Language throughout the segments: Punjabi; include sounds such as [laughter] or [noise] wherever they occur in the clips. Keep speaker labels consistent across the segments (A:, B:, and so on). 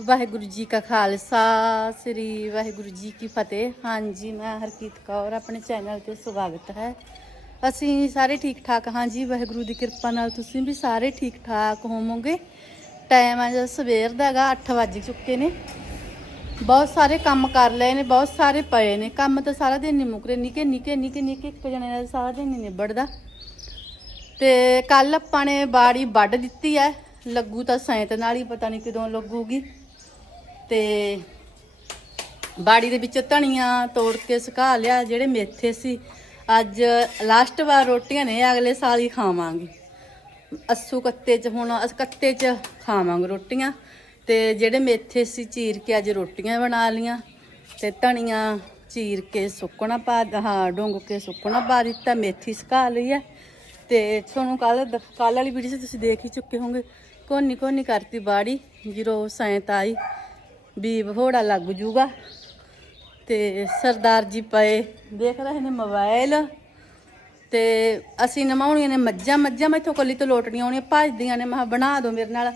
A: ਵਾਹਿਗੁਰੂ ਜੀ ਕਾ ਖਾਲਸਾ, ਸ੍ਰੀ ਵਾਹਿਗੁਰੂ ਜੀ ਕੀ ਫਤਿਹ। ਹਾਂਜੀ, ਮੈਂ ਹਰਕੀਤ ਕੌਰ, ਆਪਣੇ ਚੈਨਲ ਤੇ ਸਵਾਗਤ ਹੈ। ਅਸੀਂ ਸਾਰੇ ਠੀਕ ਠਾਕ ਹਾਂ ਜੀ, ਵਾਹਿਗੁਰੂ ਦੀ ਕਿਰਪਾ ਨਾਲ ਤੁਸੀਂ ਵੀ ਸਾਰੇ ਠੀਕ ਠਾਕ ਹੋਵੋਗੇ। ਟਾਈਮ ਆ ਅੱਜ ਸਵੇਰ ਦਾ ਹੈਗਾ 8 ਵੱਜ ਚੁੱਕੇ ਨੇ। ਬਹੁਤ ਸਾਰੇ ਕੰਮ ਕਰ ਲਏ ਨੇ, ਬਹੁਤ ਸਾਰੇ ਪਏ ਨੇ। ਕੰਮ ਤਾਂ ਸਾਰਾ ਦਿਨ ਨਹੀਂ ਮੁੱਕਰੇ, ਨਿੱਕੇ ਨਿੱਕੇ ਨਿੱਕੇ ਨਿੱਕੇ ਇੱਕ ਜਣੇ ਦਾ ਸਾਰਾ ਦਿਨ ਨਹੀਂ ਨਿਬੜਦਾ। ਤੇ ਕੱਲ ਆਪਾਂ ਨੇ ਬਾੜੀ ਵੱਢ ਦਿੱਤੀ ਹੈ, ਲੱਗੂ ਤਾਂ ਸੈਂਤ ਨਾਲ ਹੀ, ਪਤਾ ਨਹੀਂ ਕਦੋਂ ਲੱਗੂਗੀ। ਤੇ ਬਾੜੀ ਦੇ ਵਿੱਚੋਂ ਧਨੀਆ ਤੋੜ ਕੇ ਸੁਕਾ ਲਿਆ, ਜਿਹੜੇ ਮੇਥੇ ਸੀ। ਅੱਜ ਲਾਸਟ ਵਾਰ ਰੋਟੀਆਂ ਨੇ, ਅਗਲੇ ਸਾਲ ਹੀ ਖਾਵਾਂਗੇ। ਅੱਸੂ ਕੱਤੇ ਚ ਹੁਣ, ਅਸ ਕੱਤੇ ਚ ਖਾਵਾਂਗੇ ਰੋਟੀਆਂ। ਤੇ ਜਿਹੜੇ ਮੇਥੇ ਸੀ, ਚੀਰ ਕੇ ਅੱਜ ਰੋਟੀਆਂ ਬਣਾ ਲੀਆਂ ਤੇ ਧਨੀਆ ਚੀਰ ਕੇ ਸੁੱਕਣਾ ਪਾ ਹਾਂ ਡੁੰਗ ਕੇ ਸੁੱਕਣਾ ਪਾ ਦਿੱਤਾ, ਮੇਥੀ ਸੁਕਾ ਲਈ ਹੈ। ਤੇ ਤੁਹਾਨੂੰ ਕੱਲ ਕੱਲ ਵਾਲੀ ਵੀਡੀਓ 'ਚ ਤੁਸੀਂ ਦੇਖ ਹੀ ਚੁੱਕੇ ਹੋਵੋਗੇ। ਕੋਨੀ ਕੋਨੀ ਕਰਤੀ ਬਾੜੀ, ਜਦੋਂ ਸੈਂਤ ਆਈ। ਵੀ ਭੋੜਾ ਲੱਗ ਜੂਗਾ। ਤੇ ਸਰਦਾਰ ਜੀ ਪਏ ਦੇਖ ਰਹੇ ਨੇ ਮੋਬਾਈਲ ਤੇ ਅਸੀਂ ਨਮਾਉਣੀਆਂ ਨੇ ਮੱਝਾਂ ਮੱਝਾਂ ਮੈਥੋਂ ਕੱਲੀ ਤੋਂ ਲੋਟਣੀਆਂ ਆਉਣੀਆਂ ਭੱਜਦੀਆਂ ਨੇ ਮਹਾ ਬਣਾ ਦਿਓ ਮੇਰੇ ਨਾਲ।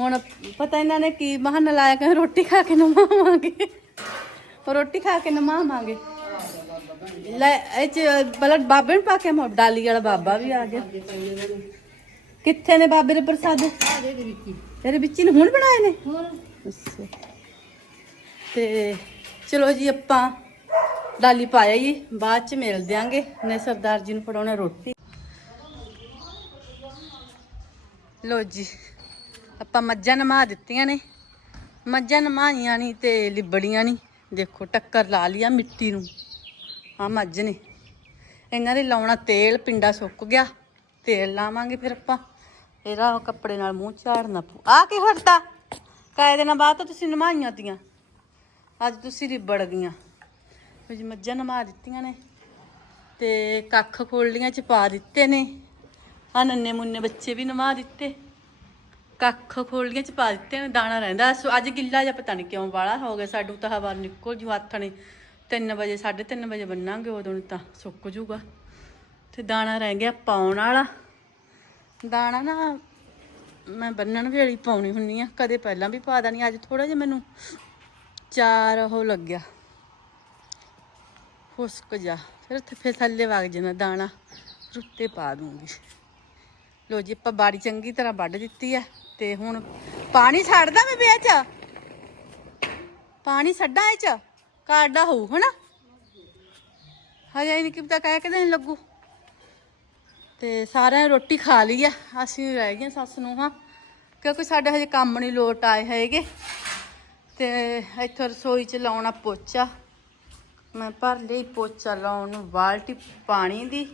A: ਹੁਣ ਪਤਾ ਇਹਨਾਂ ਨੇ ਕੀ ਮਹਾ ਲਾਇਆ ਕਿ ਰੋਟੀ ਖਾ ਕੇ ਨਮਾਵਾਂਗੇ। ਰੋਟੀ ਖਾ ਕੇ ਨਮਾਵਾਂਗੇ। ਲੈ ਇਹ ਚ ਬਲਡ ਬਾਬੇ ਨੂੰ ਪਾ ਕੇ ਮੋ ਡਾਲੀ ਵਾਲਾ ਬਾਬਾ ਵੀ ਆ ਗਿਆ। ਕਿੱਥੇ ਨੇ ਬਾਬੇ ਦੇ ਪ੍ਰਸਾਦ? ਤੇਰੇ ਵਿੱਚ ਨੇ ਹੁਣ ਬਣਾਏ ਨੇ? ਅੱਛਾ। ਤੇ ਚਲੋ ਜੀ ਆਪਾਂ ਡਾਲੀ ਪਾਇਆ ਜੀ ਬਾਅਦ ਚ ਮਿਲ ਦਿਆਂਗੇ। ਨੇ ਸਰਦਾਰ ਜੀ ਨੂੰ ਫੜਾਉਣਾ ਰੋਟੀ। ਲੋ ਜੀ, ਆਪਾਂ ਮੱਝਾਂ ਨਮਾ ਦਿੱਤੀਆਂ ਨੇ। ਮੱਝਾਂ ਨਮਾਈਆਂ ਨਹੀਂ ਤੇ ਲਿਬੜੀਆਂ ਨਹੀਂ ਦੇਖੋ, ਟੱਕਰ ਲਾ ਲਿਆ ਮਿੱਟੀ ਨੂੰ। ਆ ਮੱਝ ਨੇ। ਇਹਨਾਂ ਦੇ ਲਾਉਣਾ ਤੇਲ, ਪਿੰਡਾ ਸੁੱਕ ਗਿਆ। ਤੇਲ ਲਾਵਾਂਗੇ ਫਿਰ ਆਪਾਂ। ਇਹਦਾ ਉਹ ਕੱਪੜੇ ਨਾਲ ਮੂੰਹ ਝਾੜਨਾ ਪਊ। ਆ ਕੀ ਹਟਦਾ ਕਾਇ ਦਿਨਾਂ ਬਾਅਦ ਤਾਂ ਤੁਸੀਂ ਨਮਾਈਆਂ ਤੀਆਂ। ਅੱਜ ਤੁਸੀਂ ਰਿਬੜ ਗਈਆਂ। ਉਹ ਮੱਝਾਂ ਨਮਾ ਦਿੱਤੀਆਂ ਨੇ ਤੇ ਕੱਖ ਖੋਲੀਆਂ ਚ ਪਾ ਦਿੱਤੇ ਨੇ। ਆ ਨੰਨੇ ਮੁੰਨੇ ਬੱਚੇ ਵੀ ਨਮਾ ਦਿੱਤੇ। ਕੱਖ ਖੋਲੀਆਂ ਚ ਪਾ ਦਿੱਤੇ ਨੇ, ਦਾਣਾ ਰਹਿੰਦਾ। ਸੋ ਅੱਜ ਗਿੱਲਾ ਜਿਹਾ ਪਤਾ ਨਹੀਂ ਕਿਉਂ ਵਾਲਾ ਹੋ ਗਿਆ। ਸਾਡੂ ਤਾਂ ਹਵਾ ਨਿਕਲ ਜੂ ਹੱਥ ਨੇ। 3 ਵਜੇ 3:30 ਵਜੇ ਬੰਨਾਂਗੇ ਉਦੋਂ ਨੂੰ ਤਾਂ ਸੁੱਕ ਜੂਗਾ। ਤੇ ਦਾਣਾ ਰਹਿ ਗਿਆ ਪਾਉਣ ਵਾਲਾ। ਦਾਣਾ ਨਾ ਮੈਂ ਬੰਨਣ ਵੇਲੇ ਪਾਉਣੀ ਹੁੰਨੀ ਆ। ਕਦੇ ਪਹਿਲਾਂ ਵੀ ਪਾ ਦੇਣੀ, ਅੱਜ ਥੋੜਾ ਜਿਹਾ ਮੈਨੂੰ ਚਾਰ ਉਹ ਲੱਗਿਆ। ਫੁਸਕ ਜਾ। ਫਿਰ ਤੇ ਫਿਰ ਥੱਲੇ ਵਗ ਜਾਣਾ ਦਾਣਾ। ਰੁੱਤੇ ਪਾ ਦੂੰਗੀ। ਲੋ ਜੀ, ਆਪਾਂ ਬਾੜੀ ਚੰਗੀ ਤਰ੍ਹਾਂ ਵੱਢ ਦਿੱਤੀ ਆ ਤੇ ਹੁਣ ਪਾਣੀ ਛੱਡਦਾ ਮੈਂ ਵਿਆਹ ਪਾਣੀ ਛੱਡਾਂ ਇਹ ਚ? ਕਾਡਾ ਹੋਊ, ਹਨਾ? ਹਜੇ ਨਹੀਂ ਕਿਪਤਾ ਕਹਿ ਕੇ ਨਹੀਂ ਲੱਗੂ। ਤੇ ਸਾਰਿਆਂ ਨੇ ਰੋਟੀ ਖਾ ਲਈ ਆ। ਅਸੀਂ ਰਹਿ ਗਏ ਸੱਸ ਨੂੰ, ਹਾਂ। ਕਿਉਂਕਿ ਸਾਡੇ ਹਜੇ ਕੰਮ ਨਹੀਂ ਲੋਟ ਆਏ ਹੈਗੇ। ਤੇ ਇੱਥੋਂ ਰਸੋਈ ਚ ਲਾਉਣਾ ਪੋਚਾ। ਮੈਂ ਭਰ ਲਈ ਪੋਚਾ ਲਾਉਣ ਨੂੰ ਬਾਲਟੀ ਪਾਣੀ ਦੀ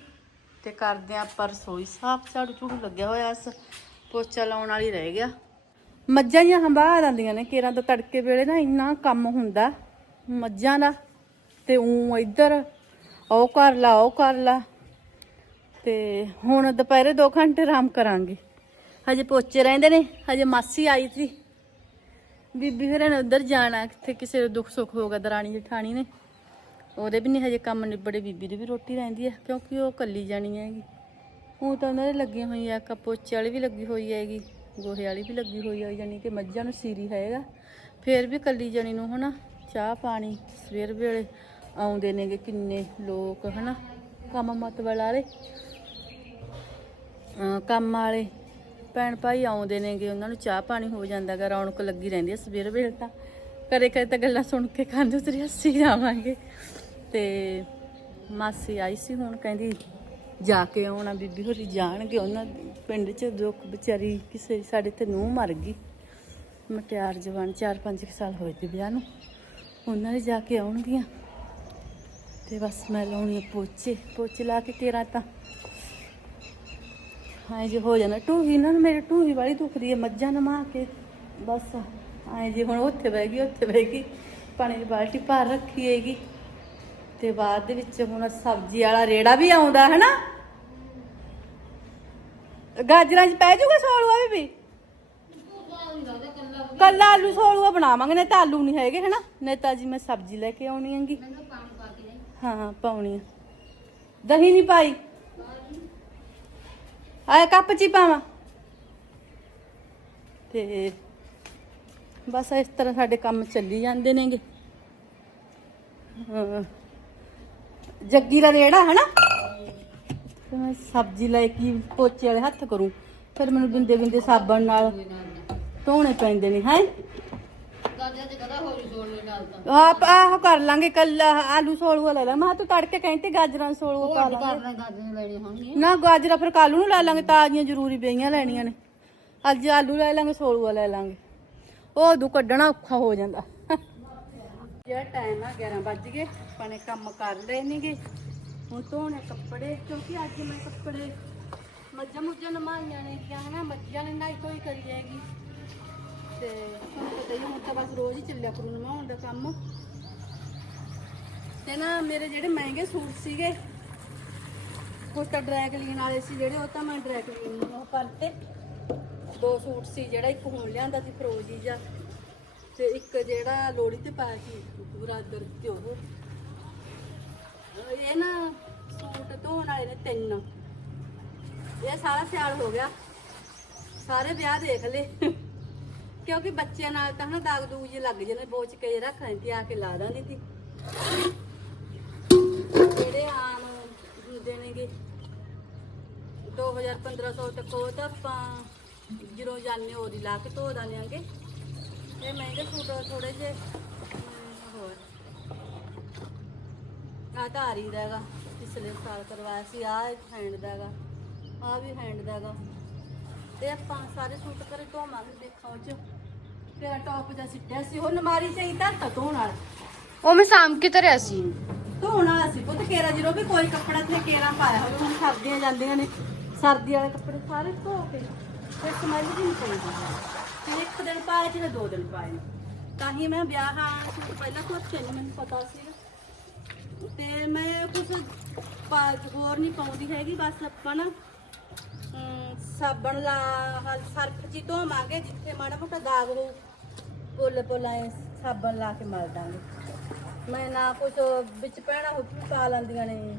A: ਤੇ ਕਰਦੇ ਆਂ ਆਪਾਂ ਰਸੋਈ। ਸਾਫ਼ ਝਾੜੂ ਝੂੜੂ ਲੱਗਿਆ ਹੋਇਆ ਇਸ ਪੋਚਾ ਲਾਉਣ ਵਾਲੀ ਰਹਿ ਗਿਆ। ਮੱਝਾਂ ਹੀ ਹੰਬਾ ਆਉਂਦੀਆਂ ਨੇ, ਕੇਰਾਂ ਤੋਂ ਤੜਕੇ ਵੇਲੇ ਨਾ ਇੰਨਾ ਕੰਮ ਹੁੰਦਾ, ਮੱਝਾਂ ਦਾ ਤੇ ਉਂ ਇੱਧਰ ਉਹ ਕਰ ਲਾ, ਉਹ ਕਰ ਲਾ ਤੇ ਹੁਣ ਦੁਪਹਿਰੇ 2 ਘੰਟੇ ਆਰਾਮ ਕਰਾਂਗੇ। ਹਜੇ ਪੋਚੇ ਰਹਿੰਦੇ ਨੇ, ਹਜੇ ਮਾਸੀ ਆਈ ਸੀ। ਬੀਬੀ ਘਰੇ ਨੇ ਉਧਰ ਜਾਣਾ ਕਿੱਥੇ ਕਿਸੇ ਨੂੰ ਦੁੱਖ ਸੁੱਖ ਹੋਗਾ ਦਰਾਣੀ ਜਠਾਣੀ ਨੇ। ਉਹਦੇ ਵੀ ਨਹੀਂ ਹਜੇ ਕੰਮ ਨਿਬੜੇ, ਬੀਬੀ ਦੀ ਵੀ ਰੋਟੀ ਰਹਿੰਦੀ ਹੈ ਕਿਉਂਕਿ ਉਹ ਕੱਲੀ ਜਾਣੀ ਹੈਗੀ। ਉਹ ਤਾਂ ਉਹਨਾਂ ਦੇ ਲੱਗੀ ਹੋਈ ਆ ਕਪੋਚੇ ਵਾਲੀ ਵੀ ਲੱਗੀ ਹੋਈ ਹੈਗੀ, ਗੋਹੇ ਵਾਲੀ ਵੀ ਲੱਗੀ ਹੋਈ ਹੈ ਯਾਨੀ ਕਿ ਮੱਝਾਂ ਨੂੰ ਸੀਰੀ ਹੈਗਾ। ਫੇਰ ਵੀ ਕੱਲੀ ਜਾਣੀ ਨੂੰ ਹਨਾ, ਚਾਹ ਪਾਣੀ, ਸਵੇਰ ਵੇਲੇ ਆਉਂਦੇ ਨੇਗੇ ਕਿੰਨੇ ਲੋਕ, ਹਨਾ। ਕੰਮ ਮਤ ਵਾਲੇ। ਕੰਮ ਵਾਲੇ ਭੈਣ ਭਾਈ ਆਉਂਦੇ ਨੇਗੇ, ਉਹਨਾਂ ਨੂੰ ਚਾਹ ਪਾਣੀ ਹੋ ਜਾਂਦਾ ਗਾ ਰੌਣਕ ਲੱਗੀ ਰਹਿੰਦੀ ਹੈ ਸਵੇਰ ਵੇਲੇ ਤਾਂ। ਕਦੇ ਕਦੇ ਤਾਂ ਗੱਲਾਂ ਸੁਣ ਕੇ ਕੰਧ ਉਤਰੀ, ਹੱਸੀ ਜਾਵਾਂਗੇ। ਤੇ ਮਾਸੀ ਆਈ ਸੀ ਹੁਣ, ਕਹਿੰਦੀ ਜਾ ਕੇ ਆਉਣਾ, ਬੀਬੀ ਹੋਰੀ ਜਾਣਗੇ ਉਹਨਾਂ ਪਿੰਡ 'ਚ ਦੁੱਖ ਵਿਚਾਰੀ ਕਿਸੇ, ਸਾਡੇ ਤੇ ਨੂੰਹ ਮਰ ਗਈ। ਮਟਿਆਰ ਜਵਾਨ 4-5 ਸਾਲ ਹੋਏ ਤੇ ਵਿਆਹ ਨੂੰ। ਉਹਨਾਂ ਦੇ ਜਾ ਕੇ ਆਉਣਗੀਆਂ। ਤੇ ਬਸ ਮੈਂ ਲਾਉਣੀ ਆ ਪੋਚੇ ਪੋਚੇ ਲਾ ਕੇ ਤੇਰਾ ਤਾਂ। ਹਾਂ ਜੀ ਹੋ ਜਾਣਾ ਟੂਹੀ ਨਾ ਮੇਰੇ ਟੂਹੀ ਵਾਲੀ ਦੁਖਦੀ ਹੈ ਮੱਝਾਂ ਨਮਾ ਕੇ ਬਸ ਹਾਂ ਜੀ ਹੁਣ ਉੱਥੇ ਬਹਿ ਗਈ ਉੱਥੇ ਬਹਿ ਗਈ ਪਾਣੀ ਦੀ ਬਾਲਟੀ ਭਰ ਰੱਖੀ ਹੈਗੀ ਤੇ ਬਾਅਦ ਦੇ ਵਿੱਚ ਹੁਣ ਸਬਜ਼ੀ ਵਾਲਾ ਰੇੜਾ ਵੀ ਆਉਂਦਾ ਹੈ ਨਾ ਗਾਜਰਾਂ 'ਚ ਪੈ ਜਾਊਗਾ ਸੋਲੂਆ ਵੀ ਵੀ ਕੱਲਾ ਆਲੂ ਸੋਲੂਆ ਬਣਾਵਾਂਗੇ ਨੇ ਤਾਂ ਆਲੂ ਨਹੀਂ ਹੈਗੇ ਹਨਾ? ਨਹੀਂ ਤਾਂ ਜੀ ਮੈਂ ਸਬਜ਼ੀ ਲੈ ਕੇ ਆਉਣੀ ਹੈਗੀ। ਹਾਂ ਪਾਉਣੀ ਆ। ਦਹੀਂ ਨਹੀਂ ਪਾਈ? ਆਏ ਕੱਪ ਚ ਹੀ ਪਾਵਾਂ। ਤੇ ਬਸ ਇਸ ਤਰ੍ਹਾਂ ਸਾਡੇ ਕੰਮ ਚੱਲੀ ਜਾਂਦੇ ਨੇਗੇ। ਹਾਂ। ਜੱਗੀ ਦਾ ਰੇੜਾ ਹੈ ਤੇ ਮੈਂ ਸਬਜ਼ੀ ਲੈ ਕੇ ਪੋਚੇ ਵਾਲੇ ਹੱਥ ਕਰੂੰ। ਫਿਰ ਮੈਨੂੰ ਬਿੰਦੇ ਬਿੰਦੇ ਸਾਬਣ ਨਾਲ ਧੋਣੇ ਪੈਂਦੇ ਨੇ, ਹੈ? ਆਪ ਆਹ ਕਰ ਲਾਂਗੇ ਕੱਲ ਆਲੂ ਸੋਲੂਆ ਲੈ ਲਾ। ਮੈਂ ਤੂੰ ਤੜਕੇ ਕਹਿੰਦੇ ਗਾਜਰਾਂ ਸੋਲੂਆ ਪਾ ਲਾਂਗੇ। ਨਾ ਗਾਜਰਾਂ ਫਿਰ ਕੱਲ ਨੂੰ ਲੈ ਲਾਂਗੇ ਤਾਜ਼ੀਆਂ ਜ਼ਰੂਰੀ ਬਈਆਂ ਲੈਣੀਆਂ ਨੇ। ਅੱਜ ਆਲੂ ਲੈ ਲਾਂਗੇ ਸੋਲੂਆ ਲੈ ਲਾਂਗੇ। ਉਹ ਉਦੋਂ ਕੱਢਣਾ ਔਖਾ ਹੋ ਜਾਂਦਾ। ਜਿਹੜਾ ਟਾਈਮ ਆ 11 ਵੱਜ ਗਏ ਆਪਾਂ ਨੇ ਕੰਮ ਕਰ ਲਏ ਨੇਗੇ। ਹੁਣ ਧੋਣੇ ਕੱਪੜੇ ਕਿਉਂਕਿ ਅੱਜ ਮੈਂ ਕੱਪੜੇ ਮੱਝਾਂ ਮੁੱਝਾਂ ਨਮਾਈਆਂ ਨੇ ਕਿਹਾ ਹਨਾ। ਮੱਝਾਂ ਨੇ ਨਹਾਈ ਧੋਈ ਕਰੀ ਜਾਏਗੀ ਤੇ ਹੀ ਹੁਣ ਤਾਂ ਬਸ ਰੋਜ਼ ਹੀ ਚੱਲਿਆ ਕਰੂ ਨਮਾਉਣ ਦਾ ਕੰਮ। ਤੇ ਨਾ ਮੇਰੇ ਜਿਹੜੇ ਮਹਿੰਗੇ ਸੂਟ ਸੀਗੇ, ਉਹ ਤਾਂ ਡਰੈ ਕਲੀਨ ਵਾਲੇ ਸੀ ਜਿਹੜੇ, ਉਹ ਤਾਂ ਮੈਂ ਡਰੈ ਕਲੀਨ ਨੂੰ ਕਰਤੇ। ਦੋ ਸੂਟ ਸੀ ਜਿਹੜਾ, ਇੱਕ ਹੁਣ ਲਿਆਂਦਾ ਸੀ ਫਰੋਜੀ ਜਿਹਾ, ਤੇ ਇੱਕ ਜਿਹੜਾ ਲੋੜੀ ਤੇ ਪਾਇਆ ਸੀ ਬਰਾਦਰ ਤੇ ਉਹ। ਇਹ ਨਾ ਸੂਟ ਧੋਣ ਵਾਲੇ ਨੇ ਤਿੰਨ। ਇਹ ਸਾਰਾ ਸਿਆਲ ਹੋ ਗਿਆ। ਸਾਰੇ ਵਿਆਹ ਦੇਖ ਲਏ। ਕਿਉਂਕਿ ਬੱਚਿਆਂ ਨਾਲ ਤਾਂ ਹਨਾ ਦਾਗ ਦੂਗ ਜੇ ਲੱਗ ਜਾਂਦੇ ਬੋਚ ਕੇ ਰੱਖ ਲੈਂਦੀ ਆ ਕੇ ਲਾ ਦਾਂਦੀ ਸੀ ਜਿਹੜੇ ਆਮ ਹੁੰਦੇ ਨੇਗੇ 2000 1500 ਤੱਕ ਉਹ ਤਾਂ ਆਪਾਂ ਜਦੋਂ ਜਾਂਦੇ ਉਹਦੀ ਲਾ ਕੇ ਧੋ ਦਾਂਗੇ ਇਹ ਮਹਿੰਗੇ ਸੂਟ ਥੋੜੇ ਜੇ ਹੋਰ। ਆ ਤਾਂ ਆਰੀ ਦਾ ਹੈਗਾ, ਪਿਛਲੇ ਸਾਲ ਕਰਵਾਇਆ ਸੀ ਆ ਹੈਂਡ ਦਾ ਹੈਗਾ ਆ ਵੀ ਹੈਂਡ ਦਾ ਹੈਗਾ। ਤੇ ਆਪਾਂ ਸਾਰੇ ਸੂਟ ਕਰੇ ਧੋਵਾਂਗੇ ਦੇਖੋ ਚ। ਤੇ ਆਹ ਟੌਪ ਦਾ ਸਿੱਟਿਆ ਸੀ ਉਹ ਨਮਾਰੀ ਚਾਹੀਦਾ ਤਾਂ ਧੋਣ ਵਾਲਾ।
B: ਉਹ ਮੈਂ ਸਾਮ ਕੇ ਧਰਿਆ ਸੀ?
A: ਧੋਣ ਵਾਲਾ ਸੀ ਪੁੱਤ ਕੇਰਾ ਜਦੋਂ ਵੀ ਕੋਈ ਕੱਪੜਾ ਤੇ ਕੇਰਾ ਪਾਇਆ ਹੋਵੇ ਹੁਣ ਸਰਦੀਆਂ ਜਾਂਦੀਆਂ ਨੇ। ਸਰਦੀ ਵਾਲੇ ਕੱਪੜੇ ਸਾਰੇ ਧੋ ਕੇ ਫਿਰ ਸਮੈਲ ਵੀ ਨਹੀਂ ਪੈਂਦੀ ਤੇ ਇੱਕ ਦਿਨ ਪਾਏ ਤੇ ਦੋ ਦਿਨ ਪਾਏ ਨੇ। ਤਾਂ ਹੀ ਮੈਂ ਵਿਆਹ ਆ ਸੂਟ ਪਹਿਲਾਂ ਨਹੀਂ ਮੈਨੂੰ ਪਤਾ ਸੀ। ਤੇ ਮੈਂ ਕੁਝ ਹੋਰ ਨਹੀਂ ਪਾਉਂਦੀ ਹੈਗੀ ਬਸ ਆਪਾਂ ਨਾ ਅਮ, ਸਾਬਣ ਲਾ ਹਲ ਸਰਫ ਜੀ ਧੋਵਾਂਗੇ ਜਿੱਥੇ ਮਾੜਾ ਮੋਟਾ ਦਾਗ ਹੋਊ। ਪੁੱਲ ਪੁੱਲ ਐ ਸਾਬਣ ਲਾ ਕੇ ਮਲ ਦਾਂਗੇ। ਮੈਂ ਨਾ ਕੁਛ ਵਿੱਚ ਪੈਣਾ ਹੋ ਪਾ ਲੈਂਦੀਆਂ ਨੇ।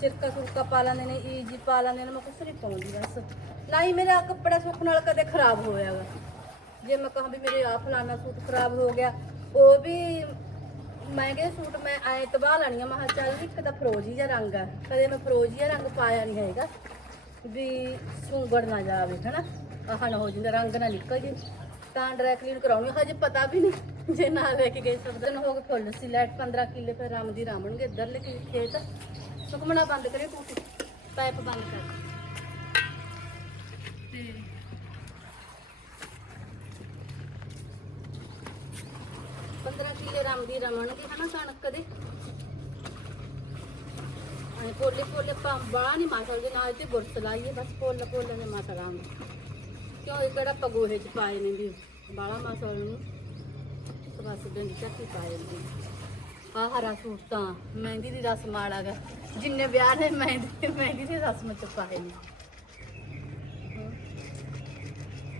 A: ਸਿਰਕਾ ਸੁਰਕਾ ਪਾ ਲੈਂਦੇ ਨੇ ਈਜੀ ਪਾ ਲੈਂਦੇ ਨੇ ਮੈਂ ਕੁਛ ਨਹੀਂ ਪਾਉਂਦੀ ਬਸ। ਨਾ ਹੀ ਮੇਰਾ ਕੱਪੜਾ ਸੁੱਕ ਨਾਲ ਕਦੇ ਖਰਾਬ ਹੋਇਆ ਹੋਇਆਗਾ ਜੇ ਮੈਂ ਕਹਾਂ ਵੀ ਮੇਰੇ ਆ ਫਲਾਨਾ ਸੂਟ ਖਰਾਬ ਹੋ ਗਿਆ ਉਹ ਵੀ ਮਹਿੰਗੇ ਸੂਟ ਮੈਂ ਐ ਤਬਾਹ ਲੈਣੀ ਆ ਮੈਂ ਕਿਹਾ ਚੱਲ ਇੱਕ ਤਾਂ ਫਰੋਜੀ ਜਿਹਾ ਰੰਗ ਆ। ਕਦੇ ਮੈਂ ਫਰੋਜੀ ਜਿਹਾ ਰੰਗ ਪਾਇਆ ਨਹੀਂ ਹੈਗਾ। ਵੀ ਸੁੰਗੜ ਨਾ ਜਾਵੇ, ਹਨਾ? ਆਹ ਨਾ ਹੋ ਜਾਂਦਾ, ਰੰਗ ਨਾ ਨਿਕਲ ਜੇ। ਤਾਂ ਡਰਾਈ ਕਲੀਨ ਕਰਾਉਣੀ, ਹਜੇ ਪਤਾ ਵੀ ਨਹੀਂ। ਜੇ ਨਾ ਲੈ ਕੇ ਗਏ ਸਭ ਹੋ ਗਏ ਫੁੱਲ ਸੀ ਲਾਈਟ 15 ਕਿੱਲੇ ਫਿਰ ਰਾਮ ਦੀ ਰਾਮਣਗੇ ਇੱਧਰ ਲੈ ਕੇ ਖੇਤ। ਸੁਖਮਣਾ ਬੰਦ ਕਰੇ ਟੂਟੀ ਪਾਈਪ ਬੰਦ ਕਰ। ਤੇ 15 ਕਿੱਲੇ ਰਾਮ ਦੀ ਰਮਣਗੇ ਹਨਾ, ਕਣਕ ਦੇ? ਐ ਪੋਲੇ ਪੋਲੇ ਪਾ ਬਾਹਲਾ ਨਹੀਂ ਮਾਸਲ ਦੇ ਨਾਲ ਤੇ ਗੁਰਸ ਬਸ ਪੋਲ ਪੋਲ ਨੇ ਮਾਸਲਾ ਕਿਉਂ ਇਹ ਕਿਹੜਾ ਪਗੋਹੇ ਚ ਪਾਏ ਨੇ ਵੀ? ਬਾਹਲਾ ਮਾਸਲ ਨੂੰ। ਤੇ ਬਸ ਡੰਡੀ ਚੱਕੀ ਪਾਏ ਨੇ ਆ ਹਰਾ ਸੂਟ ਤਾਂ ਮਹਿੰਦੀ ਦੀ ਰਸਮ ਵਾਲਾ ਜਿੰਨੇ ਵਿਆਹ ਨੇ ਮਹਿੰਦੀ ਮਹਿੰਦੀ ਦੀ ਰਸਮ ਚ ਪਾਏ ਨੇ।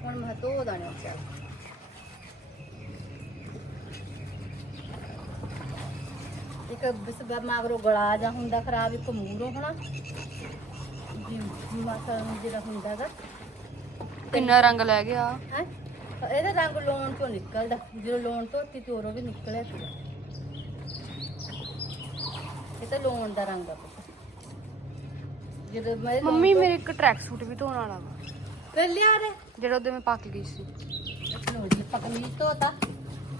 A: ਹੁਣ ਮੈਂ ਧੋ ਦਾਣੇ ਚੱਲ। ਇੱਕ ਬਿਸਗਾ ਮਾਗਰੋ ਗਲਾ ਜਾ ਹੁੰਦਾ ਖਰਾਬ ਇੱਕ ਮੂਹਰੋਂ ਹਨਾ। ਜੀ ਮਾਸਾ ਨੂੰ ਜਿਹੜਾ ਹੁੰਦਾ ਗਾ
B: ਕਿੰਨਾ ਰੰਗ ਲੈ ਗਿਆ?
A: ਹੈ? ਇਹਦਾ ਰੰਗ ਲੋਨ ਤੋਂ ਨਿਕਲਦਾ। ਜਦੋਂ ਲੋਨ ਧੋਤੀ ਤੇ ਉਰੋਂ ਵੀ ਨਿਕਲਿਆ ਸੀ। ਇਹ ਤਾਂ ਲੋਨ ਦਾ ਰੰਗ ਆ। ਜਦੋਂ ਮੈਂ
B: ਮੰਮੀ ਮੇਰੇ ਇੱਕ ਟਰੈਕ ਸੂਟ ਵੀ ਧੋਣ ਵਾਲਾ ਵਾ।
A: ਫਿਰ ਲਿਆ ਰੇ
B: ਜਿਹੜਾ ਉਹਦੇ ਮੈਂ ਪਾ ਕੇ ਗਈ ਸੀ।
A: ਲੋ ਜੀ ਆਪਾਂ ਕਮੀਜ਼ ਧੋਤਾ।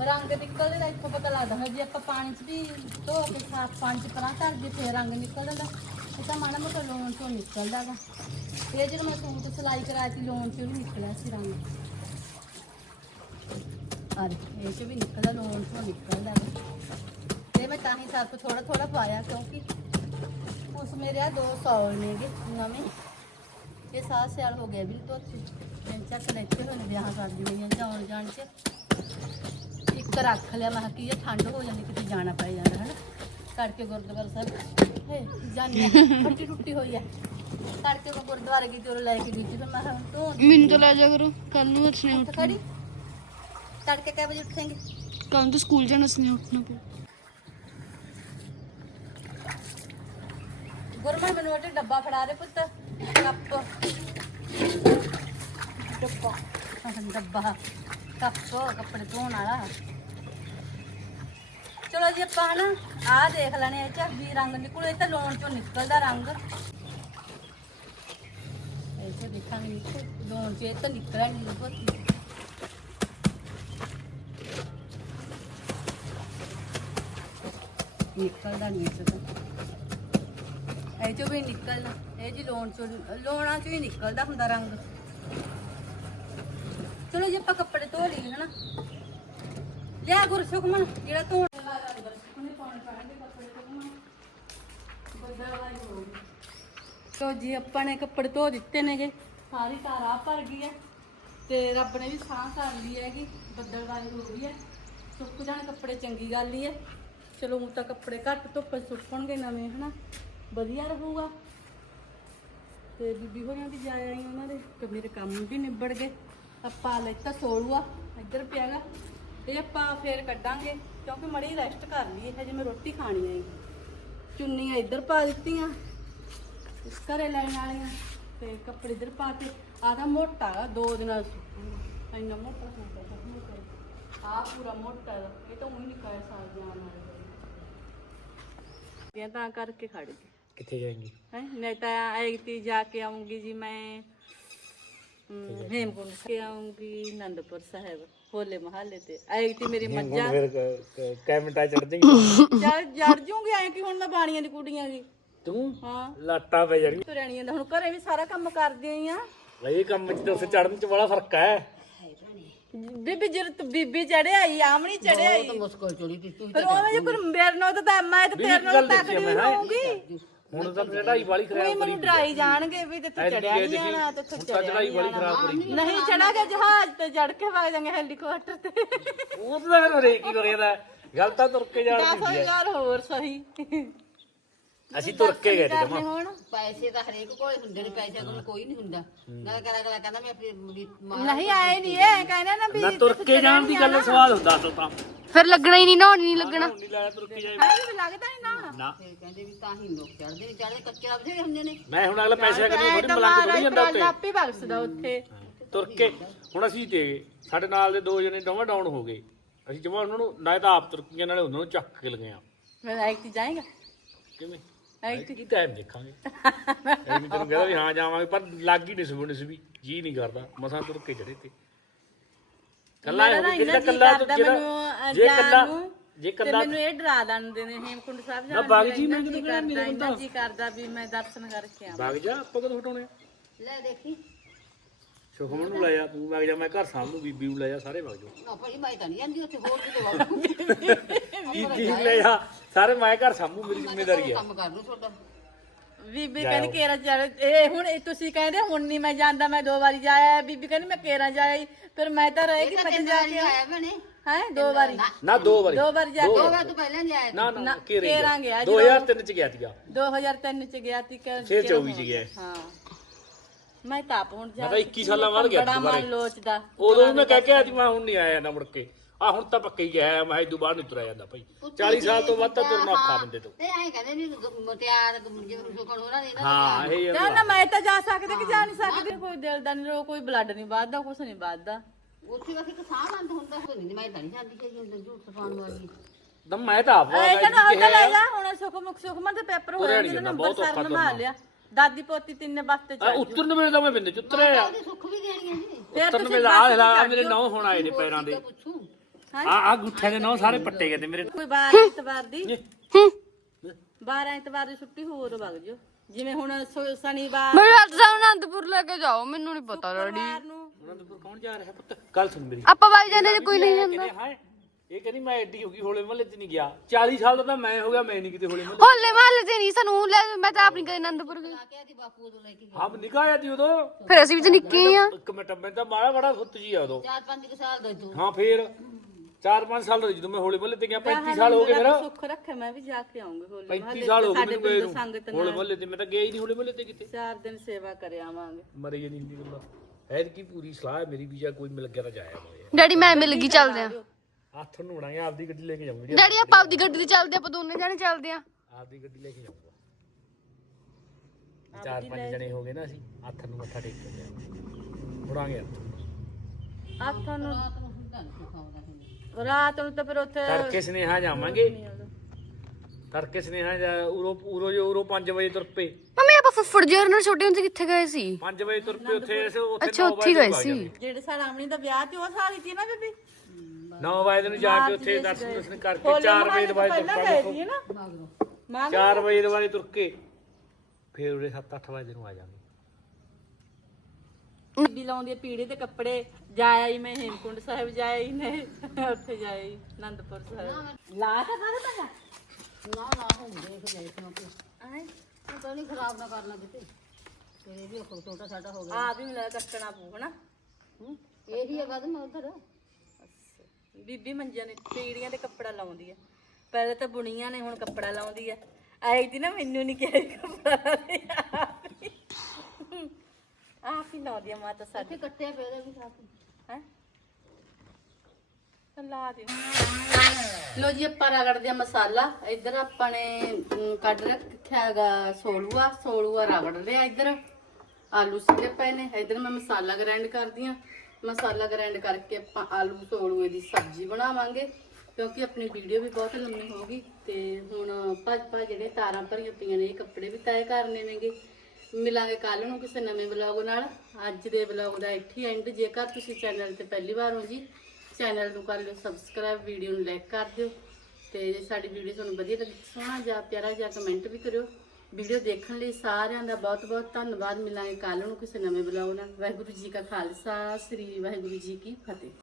A: ਰੰਗ ਨਿਕਲਦੇ ਦਾ ਇੱਥੋਂ ਪਤਾ ਲੱਗਦਾ ਹੈ, ਜੇ ਆਪਾਂ ਪਾਣੀ 'ਚ ਵੀ ਧੋ ਕੇ ਸਾਫ਼ ਪਾਣੀ 'ਚ ਪਰਾਂ ਧਰ ਜੇ ਫੇਰ ਰੰਗ ਨਿਕਲਦਾ ਇਹ ਤਾਂ ਮਾੜਾ ਮੋਟਾ ਲੋਨ ਤੋਂ ਨਿਕਲਦਾ ਗਾ ਇਹ ਜਦੋਂ ਮੈਂ ਸੂਟ ਸਿਲਾਈ ਕਰਾਇਆ ਸੀ ਲੋਨ 'ਚ ਵੀ ਨਿਕਲਿਆ ਸੀ ਰੰਗ। ਆ ਦੇ ਇਹ 'ਚ ਵੀ ਨਿਕਲਦਾ ਲੋਨ ਤੋਂ ਨਿਕਲਦਾ ਗਾ ਇਹ ਮੈਂ ਤਾਂ ਹੀ ਸਾਫ਼ ਥੋੜਾ ਥੋੜਾ ਪਾਇਆ, ਕਿਉਂਕਿ ਉਸ ਮੇਰੇ ਆ ਦੋ ਸੌਲ ਨੇਗੇ ਨਵੇਂ। ਇਹ ਸਾਹ ਸਿਆਲ ਹੋ ਗਿਆ ਵੀ ਧੋਤੀ। ਮੈਂ ਚੱਕ ਲੈ ਕੇ ਹੁਣ ਵਿਆਹ ਕਰਦੀ ਹੋਈਆਂ ਜਾਣ ਜਾਣ ਚ। ਇੱਕ ਰੱਖ ਲਿਆ ਮੈਂ ਕਿਹਾ ਕੀ ਇਹ ਠੰਡ ਹੋ ਜਾਂਦੀ ਕਿਤੇ ਜਾਣਾ ਪੈ ਜਾਂਦਾ ਹੈ ਨਾ ਕਰਕੇ ਗੁਰਦੁਆਰਾ ਸਾਹਿਬ। ਹੇ ਜਾਨੀ ਫੱਟੀ ਟੁੱਟੀ ਹੋਈ ਹੈ ਕਰਕੇ ਮੈਂ ਗੁਰਦੁਆਰੇ ਗਈ ਤੇ ਉਹ ਲੈ ਕੇ ਗਈ ਤੇ ਮੈਂ ਕਿਹਾ ਤੂੰ
B: ਮੈਨੂੰ ਤਾਂ ਲੈ ਜਾ ਕਰੋ ਕੱਲ ਨੂੰ ਉਸਨੇ
A: ਉੱਠ ਖੜੀ? ਤੜਕੇ ਕਿੰਨੇ ਵਜੇ ਉੱਠੇਂਗੇ?
B: ਕੱਲ ਨੂੰ ਤਾਂ ਸਕੂਲ ਜਾਣਾ ਉਸਨੇ ਉੱਠਣਾ ਪਊ
A: ਗੁਰਮਨ ਮੈਨੂੰ ਉਹ ਡੱਬਾ ਫੜਾ ਦੇ ਪੁੱਤ। ਕੱਪ। ਡੱਬਾ। ਡੱਬਾ। ਕੱਪ ਕੱਪੜੇ ਧੋਣ ਵਾਲਾ। ਚਲੋ ਜੀ, ਆਪਾਂ ਨਾ ਆਹ ਦੇਖ ਲੈਣੇ ਇਹ ਚ ਵੀ ਰੰਗ ਨਿਕਲੇ ਤਾਂ ਲੋਨ ਚੋਂ ਨਿਕਲਦਾ ਰੰਗ। ਇਹ ਚ ਦੇਖਾਂਗੇ ਨਿਕਲ ਲੋਨ ਚ, ਇਹ ਤਾਂ ਨਿਕਲਿਆ ਨਹੀਂ ਬਹੁਤ ਨਿਕਲਦਾ ਨਹੀਂ ਇਹ ਤਾਂ। ਇਹ ਚੋਂ ਵੀ ਨਿਕਲਦਾ। ਇਹ ਜੀ ਲੋਨ ਚੋਂ ਲੋਣਾ ਚੋਂ ਹੀ ਨਿਕਲਦਾ ਹੁੰਦਾ ਰੰਗ। ਚਲੋ ਜੀ ਆਪਾਂ ਕੱਪੜੇ ਧੋ ਲਈਏ ਹਨਾ? ਲਿਆ ਗੁਰਸੁਖਮਨ ਜਿਹੜਾ ਧੋਣ ਵਾਲਾ ਹੈ, ਗੁਰਸੁਖਮਨ ਪਾਉਣੇ ਪੈਣਗੇ ਕੱਪੜੇ ਧੋਣ ਬੱਦਲ ਵਾਲੀ ਹੋ ਗਈ ਤੋ ਜੀ ਆਪਾਂ ਨੇ ਕੱਪੜੇ ਧੋ ਦਿੱਤੇ ਨੇਗੇ ਸਾਰੀ ਘਰ ਆ ਭਰ ਗਈ ਹੈ। ਤੇ ਰੱਬ ਨੇ ਵੀ ਸਾਹ ਕਰ ਲਈ ਹੈਗੀ। ਬੱਦਲ ਵਾਲੀ ਹੋ ਗਈ ਹੈ। ਸੁੱਕ ਜਾਣ ਕੱਪੜੇ ਚੰਗੀ ਗੱਲ ਹੀ ਹੈ। ਚਲੋ ਹੁਣ ਤਾਂ ਕੱਪੜੇ ਘੱਟ ਧੁੱਪ ਸੁੱਕਣਗੇ ਨਵੇਂ ਹਨਾ? ਵਧੀਆ ਰਹੂਗਾ। ਤੇ ਬੀਬੀ ਹੋਰਾਂ ਦੀ ਜਾ ਆਈ ਉਹਨਾਂ ਦੇ, ਤੇ ਮੇਰੇ ਕੰਮ ਵੀ ਨਿਬੜ ਗਏ। ਆਪਾਂ ਲੈਤਾ ਸੋਲੂਆ ਇੱਧਰ ਪਿਆਗਾ ਇਹ ਆਪਾਂ ਫੇਰ ਕੱਢਾਂਗੇ, ਕਿਉਂਕਿ ਮੜੀ ਰੈਸਟ ਕਰ ਲਈਏ, ਹਜੇ ਮੈਂ ਰੋਟੀ ਖਾਣੀ ਹੈ ਚੁੰਨੀਆਂ ਇੱਧਰ ਪਾ ਦਿੱਤੀਆਂ, ਇਸ ਘਰੇ ਲੈਣ ਵਾਲੀਆਂ, ਤੇ ਕੱਪੜੇ ਇੱਧਰ ਪਾ ਕੇ ਆਦਾ ਮੋਟਾ ਗਾ, ਦੋ ਦਿਨਾਂ ਸੁੱਕੂਗਾ ਇੰਨਾ ਮੋਟਾ ਸੂਟ ਆ ਪੂਰਾ ਮੋਟਾ ਹੈ। ਇਹ ਤਾਂ ਉਹੀ ਨਹੀਂ ਸਾਲ ਜਾਣ ਵਾਲਾ। ਇਹ ਤਾਂ ਕਰਕੇ ਖੜ ਗਈ
C: ਕਿੱਥੇ ਜਾਏਂਗੀ?
A: ਹੈ? ਮੈਂ ਤਾਂ ਆਇਤੀ ਜਾ ਕੇ ਆਉਂਗੀ ਜੀ ਮੈਂ ਹਮ, ਹੇਮਕੁੰਡ ਕੇ ਆਉਂਗੀ ਆਨੰਦਪੁਰ ਸਾਹਿਬ ਹੋਲੇ ਮਹੱਲੇ ਤੇ। ਆਇਤੀ ਮੇਰੀ ਮੱਝਾਂ।
C: ਫਿਰ ਕੈਮਟਾ ਚੜ ਜਾਏਂਗੀ
A: ਜੜ ਜੜ ਜੂਗੀ ਐ ਕਿ ਹੁਣ ਮੈਂ ਬਾਣੀਆਂ ਦੀ ਕੁੜੀਆਂ ਦੀ
C: ਤੂੰ?
A: ਹਾਂ।
C: ਲਾਟਾ ਪੈ ਜਾਣੀ
A: ਤੁਰਿਆਣੀਆਂ ਦਾ ਹੁਣ ਘਰੇ ਵੀ ਸਾਰਾ ਕੰਮ ਕਰਦੀਆਂ ਹੀ ਆ।
C: ਇਹ ਕੰਮ ਚ ਤੇ ਉਸ ਚੜਨ ਚ ਬੜਾ ਫ਼ਰਕ ਹੈ।
A: ਬੀਬੀ ਜਰ ਤੂੰ ਬੀਬੀ ਚੜੇ ਆਈ ਆਮਣੀ ਚੜੇ ਆਈ
D: ਮੁਸਕਲ ਚੜੀ ਤੀ ਤੂੰ
A: ਫਿਰ ਉਹ ਜੇ ਕੋਈ ਮੇਰੇ ਨਾਲ ਤਾਂ ਮੈਂ ਤਾਂ ਤੇਰੇ ਨਾਲ ਤੱਕੜੀ ਨਹੀਂ ਹੋਊਗੀ
C: ਹੁਣ ਤਾਂ ਚੜਾਈ ਵਾਲੀ ਖਰਾਬ
A: ਮੈਨੂੰ ਡਰਾਈ ਜਾਣਗੇ ਵੀ ਤੇ ਤੂੰ ਚੜਿਆ ਨਹੀਂ ਆਣਾ ਤੇ ਤੂੰ
C: ਚੜਾਈ ਵਾਲੀ ਖਰਾਬ ਕਰੀ
A: ਨਹੀਂ ਚੜਾਂਗੇ ਜਹਾਜ਼ ਤੇ ਚੜ ਕੇ ਵਗ ਜਾਵਾਂਗੇ ਹੈਲੀਕਾਪਟਰ ਤੇ।
C: ਉਹ ਤਾਂ ਹੀ ਕਰੇਦਾ ਗੱਲ ਤਾਂ ਤੁਰ ਕੇ ਜਾਣ ਦੀ
A: 10000 ਹੋਰ ਸਹੀ।
C: ਅਸੀਂ ਤੁਰ ਕੇ ਗਏ ਤੇ
A: ਹੁਣ
D: ਪੈਸੇ ਤਾਂ ਹਰੇਕ ਕੋਲ ਹੁੰਦੇ ਨੇ ਪੈਸੇ ਕੋਲ ਕੋਈ ਨਹੀਂ ਹੁੰਦਾ। ਨਾ ਕਰ ਅਗਲਾ ਕਹਿੰਦਾ ਮੈਂ ਆਪਣੀ ਮੁੰਡੀ ਮਾਂ
A: ਨਹੀਂ ਆਏ ਨਹੀਂ ਇਹ ਕਹਿੰਦਾ ਨਾ ਵੀ
C: ਨਾ ਤੁਰ ਕੇ ਜਾਣ ਦੀ ਗੱਲ ਸਵਾਲ ਹੁੰਦਾ ਤੋ ਤਾਂ।
B: ਫਿਰ ਲੱਗਣਾ ਹੀ ਨਹੀਂ ਨਾ ਨਹੀਂ ਲੱਗਣਾ।
C: ਨਹੀਂ ਲਾਇਆ ਤੁਰ ਕੇ ਜਾਏ
A: ਹੈ ਵੀ ਲੱਗਦਾ ਨਹੀਂ ਨਾ
C: ਨਾ।
D: ਫਿਰ ਕਹਿੰਦੇ ਵੀ ਤਾਂ ਹੀ ਲੋਕ ਚੜਦੇ ਨੇ ਚੜਦੇ ਕੱਚੇ ਆ ਬਥੇਰੇ ਹੁੰਦੇ ਨੇ।
C: ਮੈਂ ਹੁਣ ਅਗਲਾ ਪੈਸੇ ਕਰਨੀ ਥੋੜੀ
A: ਤਾਂ
C: ਮਲੰਗ ਥੋੜੀ ਜਾਂਦਾ ਉੱਤੇ।
A: ਆਪੇ ਬਖਸ਼ਦਾ ਉੱਥੇ।
C: ਤੁਰ ਕੇ। ਹੁਣ ਅਸੀਂ ਤੇ ਸਾਡੇ ਨਾਲ ਦੇ ਦੋ ਜਣੇ ਦੋਵਾਂ ਡਾਊਨ ਹੋ ਗਏ। ਅਸੀਂ ਜਮਾ ਉਹਨਾਂ ਨੂੰ ਨਾ ਤਾਂ ਆਪ ਤੁਰਕੀਆਂ ਨਾਲੇ ਉਹਨਾਂ ਨੂੰ ਚੱਕ ਕੇ ਲਗਿਆ
A: ਮੈਂ ਐਕਟੀ ਜਾਏਗਾ?
C: ਕਿਵੇਂ?
A: ਐਕਟੀ
C: ਕੀ ਟਾਈਮ ਦੇਖਾਂਗੇ। [laughs] ਇਹ ਨਹੀਂ ਤੈਨੂੰ ਕਹਿੰਦਾ ਵੀ ਹਾਂ ਜਾਵਾਂਗੇ ਪਰ ਲੱਗ ਹੀ ਨਹੀਂ ਸੁਣ ਸੀ ਵੀ ਜੀ ਨਹੀਂ ਕਰਦਾ ਮਸਾਂ ਤੁਰ ਕੇ ਚੜੇ ਤੇ। ਕੱਲਾ ਜਿਹੜਾ ਕੱਲਾ ਜਿਹੜਾ
A: ਮੈਨੂੰ,
C: ਜੇ ਕੱਲਾ ਜੇ
A: ਤੇ
C: ਕੱਲਾ
A: ਮੈਨੂੰ ਇਹ ਡਰਾ ਦਿੰਦੇ ਨੇ ਹੇਮਕੁੰਡ ਸਾਹਿਬ ਜਾਣ
C: ਬਾਗ ਜੀ, ਮੈਂ
A: ਇੰਨਾ
C: ਕਿਤੇ
A: ਜੀਅ
C: ਕਿਹੜਾ ਮੇਰੇ
A: ਇੰਨਾ ਜੀ ਕਰਦਾ ਵੀ ਮੈਂ ਦਰਸ਼ਨ ਕਰਕੇ ਆਵਾਂ।
C: ਵਗ ਜਾ ਆਪਾਂ ਕਦੋਂ ਹਟਾਉਣੇ
D: ਲੈ ਦੇਖੀ।
C: ਸੁਖਮਨ ਨੂੰ ਲੈ ਜਾ ਤੂੰ ਵਗ ਜਾ ਮੈਂ ਘਰ ਸਾਂਭ ਨੂੰ ਬੀਬੀ ਨੂੰ ਲੈ ਜਾ ਸਾਰੇ ਵਗ ਜਾ
D: ਨਾ ਭਾਈ ਮੈਂ ਤਾਂ ਨਹੀਂ ਜਾਂਦੀ ਉੱਥੇ ਹੋਰ ਕਿਤੇ
C: ਬੀਬੀ ਨੂੰ ਲੈ ਜਾ ਸਾਰੇ ਮੈਂ ਘਰ ਸਾਂਭੂ ਮੇਰੀ ਜ਼ਿੰਮੇਵਾਰੀ ਹੈ
D: ਕੰਮ ਕਰ ਲੂ ਤੁਹਾਡਾ।
A: ਬੀਬੀ ਕਹਿੰਦੀ ਕੇਰਾ ਚੜ ਇਹ ਹੁਣ ਇਹ ਤੁਸੀਂ ਕਹਿੰਦੇ ਹੁਣ ਨਹੀਂ ਮੈਂ ਜਾਂਦਾ ਮੈਂ ਦੋ ਵਾਰੀ ਜਾਇਆ ਬੀਬੀ ਕਹਿੰਦੀ ਮੈਂ ਕੇਰਾ ਜਾਇਆ ਫਿਰ ਮੈਂ ਤਾਂ ਰਹੇਗੀ ਮੈਂ ਜਾ ਕੇ।
D: ਆਇਆ ਭੈਣੇ।
A: ਹੈ ਦੋ ਵਾਰੀ।
C: ਨਾ ਦੋ ਵਾਰੀ।
A: ਦੋ ਵਾਰ ਜਾ ਕੇ।
D: ਉਹ ਤੂੰ ਪਹਿਲਾਂ ਲਿਆਇਆ
C: ਨਾ ਨਾ ਕੇਰੇ
A: ਗਿਆ
C: 2003 ਚ ਗਿਆ ਸੀਗਾ।
A: 2003 ਚ ਗਿਆ ਸੀ ਕਿ
C: ਫਿਰ 24 ਚ ਗਿਆ।
A: ਹਾਂ। ਮੈਂ ਤਾਂ ਆਪ ਹੁਣ ਜਾ
C: ਮੈਂ ਤਾਂ 21 ਸਾਲਾਂ ਬਾਅਦ ਗਿਆ
A: ਬੜਾ
C: ਦੁਬਾਰੇ
A: ਮਨ ਲੋਚਦਾ।
C: ਉਦੋਂ ਵੀ ਮੈਂ ਕਹਿ ਕੇ ਆਇਆ ਸੀ। ਮੈਂ ਹੁਣ ਨਹੀਂ ਆਇਆ ਨਾ ਮੁੜ ਕੇ। ਆ ਹੁਣ ਤਾਂ ਪੱਕਾ ਹੀ ਗਿਆ ਮੈਂ ਇਦੋਂ ਬਾਅਦ ਨਹੀਂ ਤੁਰਿਆ ਜਾਂਦਾ ਭਾਈ। 40 ਸਾਲ ਤੋਂ ਵੱਧ ਤਾਂ ਤੁਰਨਾ ਔਖਾ ਬੰਦੇ ਤੋਂ।
D: ਤੇ ਐਂ ਕਹਿੰਦੇ ਵੀ ਮਟਿਆਰ ਜਿਵੇਂ ਸੁਕਣ ਹੋਣਾ ਨੇ ਨਾ
C: ਹਾਂ ਇਹ
A: ਨਾ ਨਾ ਮੈਂ ਤਾਂ ਜਾ ਸਕਦਾ ਕਿ ਜਾ ਨਹੀਂ ਸਕਦੀ ਕੋਈ ਦਿਲ ਦਾ ਨਹੀਂ ਕੋਈ ਬਲੱਡ ਨਹੀਂ ਵੱਧਦਾ ਕੁਛ ਨਹੀਂ ਵੱਧਦਾ।
D: ਉੱਥੇ ਵਸੇ ਕਿ ਸਾਹ ਬੰਦ ਹੁੰਦਾ ਕੋਈ ਨਹੀਂ ਮੈਂ ਤਾਂ ਨਹੀਂ ਜਾਂਦੀ ਕਿ ਹੁੰਦਾ ਝੂਠ ਸਫਾਨ ਵਾਲੀ।
C: ਦਮ ਮੈਂ ਤਾਂ ਆਪ
A: ਇਹ ਕਹਿੰਦਾ ਹੁਣ ਤਾਂ ਲੈ ਜਾ ਹੁਣ ਸੁਖਮੁਖ ਸੁਖਮਨ ਦੇ ਪੇਪਰ ਹੋਏ
C: ਤੁਰਿਆ
A: ਨੇ
C: ਨੀ ਜਾਂਦਾ,
A: ਨੰਬਰ
C: ਬਹੁਤ
A: ਸਰ
C: ਔਖਾ
A: ਨਮਾ ਲਿਆ। ਦਾਦੀ ਪੋਤੀ ਤਿੰਨੇ ਬਸਤੇ
C: ਆ
A: ਚ
C: ਉਤਰਨ ਵੇਲੇ ਤਾਂ ਮੈਂ ਬਿੰਦੇ ਚ ਉਤਰਿਆ। ਆ
D: ਉਹਦੀ ਸੁੱਖ ਵੀ ਦੇਣੀਆਂ ਜੀ।
A: ਫਿਰ
C: ਉਤਰਨ
A: ਤੁਸੀਂ
C: ਵੇਲੇ ਆ ਹਿਲਾ ਮੇਰੇ ਨੌ ਹੁਣ ਆਏ ਨੇ ਪੈਰਾਂ ਦੇ।
D: ਪੁੱਛੂ।
C: ਆ ਆ ਗੁੱਠਿਆਂ ਦੇ ਨੌ ਸਾਰੇ ਪੱਟੇ ਗਏ ਤੇ ਮੇਰੇ।
A: ਕੋਈ 12 ਐਤਵਾਰ ਦੀ? 12 ਐਤਵਾਰ ਦੀ ਛੁੱਟੀ ਹੋਰ ਵਗ ਜਿਓ। ਜਿਵੇਂ ਹੁਣ ਸ- ਸ਼ਨੀਵਾਰ
B: ਮੇਰੇ ਹੱਥ ਸਾਨੂੰ ਅਨੰਦਪੁਰ ਲੈ ਕੇ ਜਾਓ ਮੈਨੂੰ ਨਹੀਂ ਪਤਾ ਡੈਡੀ।
A: ਨੂੰ।
C: ਅਨੰਦਪੁਰ ਕੌਣ ਜਾ ਰਿਹਾ ਪੁੱਤ? ਗੱਲ ਸੁਣ ਮੇਰੀ।
B: ਆਪਾਂ ਬਾਈ ਜਾਂਦੇ ਜੇ ਕੋਈ ਨਹੀਂ ਜਾਂਦਾ।
C: ਹਾਂ ਇਹ ਕਹਿੰਦੀ ਮੈਂ ਐਡੀ ਹੋ ਗਈ ਹੋਲੇ ਮਹੱਲੇ ਚ ਨਹੀਂ ਗਿਆ। 40 ਸਾਲ ਦਾ ਤਾਂ ਮੈਂ ਹੋ ਗਿਆ ਮੈਂ ਨਹੀਂ ਕਿਤੇ ਹੋਲੇ ਮਹੱਲੇ
B: ਹੋਲੇ ਮਹੱਲੇ ਤੇ ਨਹੀਂ ਸਾਨੂੰ ਲੈ ਮੈਂ ਤਾਂ ਆਪਣੀ ਗਏ ਅਨੰਦਪੁਰ ਗਈ।
D: ਕਿਹਾ ਦੀ ਬਾਪੂ ਉਦੋਂ ਲੈ ਕੇ ਗਿਆ
C: ਹਾਂ ਨਿਕਾਇਆ ਤੀ ਉਦੋਂ।
B: ਫਿਰ ਅਸੀਂ ਵੀ ਤਾਂ ਨਿੱਕੇ ਹੀ ਆ।
C: ਇੱਕ ਮਿੰਟ ਮੈਂ ਤਾਂ ਮਾੜਾ ਬੜਾ ਫੁੱਤ ਜੀ ਆ ਉਦੋਂ।
D: ਚਾਰ ਪੰਜ ਕੁ ਸਾਲ ਦਾ ਤੂੰ।
C: ਹਾਂ ਫੇਰ 4-5 ਸਾਲ ਦਾ ਜਦੋਂ ਮੈਂ ਹੋਲੇ ਮਹੱਲੇ ਤੇ ਗਿਆ 35 ਸਾਲ ਹੋ ਗਏ ਮੇਰਾ
A: ਸੁੱਖ ਰੱਖੇ ਮੈਂ ਵੀ ਜਾ ਕੇ ਆਉਂਗੀ ਹੋਲੇ
C: 35 ਸਾਲ ਹੋ ਗਏ
A: ਸਾਡੇ
C: ਮੈਨੂੰ ਗਏ
A: ਪਿੰਡ ਸੰਗਤ
C: ਨੂੰ ਹੋਲੇ ਮਹੱਲੇ ਤੇ ਮੈਂ ਤਾਂ ਗਿਆ ਹੀ ਨਹੀਂ ਹੋਲੇ ਮਹੱਲੇ ਤੇ ਕਿਤੇ।
A: ਚਾਰ ਦਿਨ ਸੇਵਾ ਕਰ ਆਵਾਂਗੇ।
C: ਮਰੇ ਜੇ ਨਹੀਂ ਹੁੰਦੀ ਗੱਲਾਂ। ਐਦ ਕੀ ਪੂਰੀ ਸਲਾਹ ਹੈ ਮੇਰੀ ਵੀਜ਼ਾ ਕੋਈ ਮਿਲ ਗਿਆ ਤਾਂ ਜਾਇਆ
B: ਡੈਡੀ ਮੈਂ ਮਿਲ ਗਈ ਚੱਲਦੇ ਆ
C: ਹੱਥ ਨੂੰ ਬਣਾਇਆ ਆਪਦੀ ਗੱਡੀ ਲੈ ਕੇ ਜਾਊਂਗੀ।
B: ਡੈਡੀ ਆਪਾਂ ਆਪਦੀ ਗੱਡੀ ਤੇ ਚੱਲਦੇ ਆਪਾਂ ਦੋਨੇ ਜਾਣੇ ਚੱਲਦੇ ਆ।
C: ਆਪਦੀ ਗੱਡੀ ਲੈ ਕੇ ਜਾਊਂਗਾ। ਚਾਰ ਪੰਜ ਜਣੇ ਹੋ ਗਏ ਨਾ ਅਸੀਂ ਹੱਥ ਨੂੰ ਮੱਥਾ ਟੇਕ ਕੇ ਜਾਵਾਂਗੇ
A: ਤੁਹਾਨੂੰ
D: ਖਾਉਂਦਾ ਹੁੰਦਾ
A: ਰਾਤ ਨੂੰ ਤਾਂ ਫਿਰ ਉੱਥੇ
C: ਤੜਕੇ ਸਨੇਹਾ ਜਾਵਾਂਗੇ। ਤੜਕੇ ਸਨੇਹਾ ਜਾ ਉਰੋ ਉਰੋ ਜੋ ਉਰੋ 5 ਵਜੇ ਤੁਰ ਪਏ।
B: ਮੰਮੀ ਆਪਾਂ ਫੁੱਫੜ ਜੀ ਨਾਲ ਛੋਟੇ ਹੁੰਦੇ ਕਿੱਥੇ ਗਏ ਸੀ?
C: 5 ਵਜੇ ਤੁਰ ਪਏ ਉੱਥੇ ਅਸੀਂ ਉੱਥੇ
B: ਅੱਛਾ ਉੱਥੇ ਹੀ ਗਏ ਸੀ।
A: ਜਿਹੜੇ ਸਾਡਾ ਅਮਣੀ ਦਾ ਵਿਆਹ ਤੇ ਉਹ ਸਾਲੀ ਸੀ ਨਾ ਬੀਬੀ?
C: 9 ਵਜੇ ਨੂੰ ਜਾ ਕੇ ਉੱਥੇ ਦਰਸ਼ਨ ਦਰਸ਼ਨ ਕਰਕੇ 4 ਵਜੇ ਦਵਾਈ ਤੁਰ
A: ਨਾ।
D: ਮਗਰੋਂ
A: ਮਾਂ
C: 4 ਵਜੇ ਦਵਾਈ ਤੁਰ ਕੇ ਫਿਰ ਉਰੇ 7-8 ਵਜੇ ਨੂੰ ਆ ਜਾਵਾਂਗੇ
A: ਬੀਬੀ ਲਾਉਂਦੀ ਪੀੜੇ ਤੇ ਕੱਪੜੇ ਜਾਇਆ ਹੀ ਮੈਂ ਹੇਮਕੁੰਡ ਸਾਹਿਬ ਜਾਇਆ ਹੀ ਨੇ ਉੱਥੇ ਜਾਇਆ ਹੀ ਆਨੰਦਪੁਰ ਸਾਹਿਬ। ਲਾ ਤਾਂ ਕਰ ਤਾਂ
D: ਨਾ ਨਾ ਹੁਣ ਦੇਖ ਲੈ ਕਿਉਂਕਿ ਤੂੰ ਤਾਂ ਨਹੀਂ ਖਰਾਬ ਨਾ ਕਰਨਾ ਕਿਤੇ ਤੇਰੇ ਵੀ ਅੱਖੋਂ ਛੋਟਾ ਸਾਡਾ ਹੋ ਗਿਆ।
A: ਆ ਵੀ ਮਿਲਾ ਕੱਟਣਾ ਪਊ ਹਨਾ?
D: ਹੂੰ? ਇਹੀ ਹੈ ਕਦਮ ਉਧਰ
A: ਬੀਬੀ ਮੰਜਿਆਂ ਨੇ ਪੀੜੀਆਂ ਤੇ ਕੱਪੜਾ ਲਾਉਂਦੀ ਆ। ਪਹਿਲੇ ਤਾਂ ਬੁਣੀਆਂ ਨੇ ਹੁਣ ਕੱਪੜਾ ਲਾਉਂਦੀ ਆ। ਆਈ ਦੀ ਨਾ ਮੈਨੂੰ ਨਹੀਂ ਕਿਹਾ ਕੱਪੜਾ ਲਾਉਂਦੀ ਆ ਆਪ ਹੀ ਲਾਉਂਦੀ ਆ ਮਾਤਾ ਸਾਡੇ।
D: ਕੱਟਿਆ ਪਿਆ ਵੀ ਸਾਥ
A: ਹੈ? ਲਾ ਦਿਓ। ਲੋ ਜੀ ਆਪਾਂ ਰਗੜਦੇ ਆ ਮਸਾਲਾ। ਇੱਧਰ ਆਪਾਂ ਨੇ ਅਮ, ਕੱਢ ਰੱਖਿਆ ਹੈਗਾ ਸੋਲੂਆ। ਸੋਲੂਆ ਰਗੜ ਲਿਆ ਇੱਧਰ। ਆਲੂ ਸਿੱਧੇ ਪਏ ਨੇ। ਇੱਧਰ ਮੈਂ ਮਸਾਲਾ ਗ੍ਰਾਈਂਡ ਕਰਦੀ ਆ ਮਸਾਲਾ ਗ੍ਰਾਈਂਡ ਕਰਕੇ ਆਪਾਂ ਆਲੂ ਸੋਲੂਏ ਦੀ ਸਬਜ਼ੀ ਬਣਾਵਾਂਗੇ। ਕਿਉਂਕਿ ਆਪਣੀ ਵੀਡੀਓ ਵੀ ਬਹੁਤ ਲੰਮੀ ਹੋ ਗਈ ਤੇ ਹੁਣ ਭੱਜ ਭੱਜ ਜਿਹੜੇ ਤਾਰਾਂ ਭਰੀਆਂ ਪਈਆਂ ਨੇ ਇਹ ਕੱਪੜੇ ਵੀ ਤੈਅ ਕਰਨੇ ਨੇਗੇ ਮਿਲਾਂਗੇ ਕੱਲ ਨੂੰ ਕਿਸੇ ਨਵੇਂ ਵਲੌਗ ਨਾਲ। ਅੱਜ ਦੇ ਵਲੌਗ ਦਾ ਇੱਥੇ ਐਂਡ ਜੇਕਰ ਤੁਸੀਂ ਚੈਨਲ ਤੇ ਪਹਿਲੀ ਵਾਰ ਹੋ ਜੀ ਚੈਨਲ ਨੂੰ ਕਰ ਲਿਓ ਸਬਸਕ੍ਰਾਈਬ ਵੀਡੀਓ ਨੂੰ ਲਾਈਕ ਕਰ ਦਿਓ। ਤੇ ਜੇ ਸਾਡੀ ਵੀਡੀਓ ਤੁਹਾਨੂੰ ਵਧੀਆ ਲੱਗੀ, ਸੋਹਣਾ ਜਾਂ ਪਿਆਰਾ ਜਾਂ ਕਮੈਂਟ ਵੀ ਕਰਿਓ। ਵੀਡੀਓ ਦੇਖਣ ਲਈ ਸਾਰਿਆਂ ਦਾ ਬਹੁਤ ਬਹੁਤ ਧੰਨਵਾਦ। ਮਿਲਾਂਗੇ ਕੱਲ ਨੂੰ ਕਿਸੇ ਨਵੇਂ ਵਲੌਗ ਨਾਲ। ਵਾਹਿਗੁਰੂ ਜੀ ਕਾ ਖਾਲਸਾ, ਸ੍ਰੀ ਵਾਹਿਗੁਰੂ ਜੀ ਕੀ ਫਤਿਹ।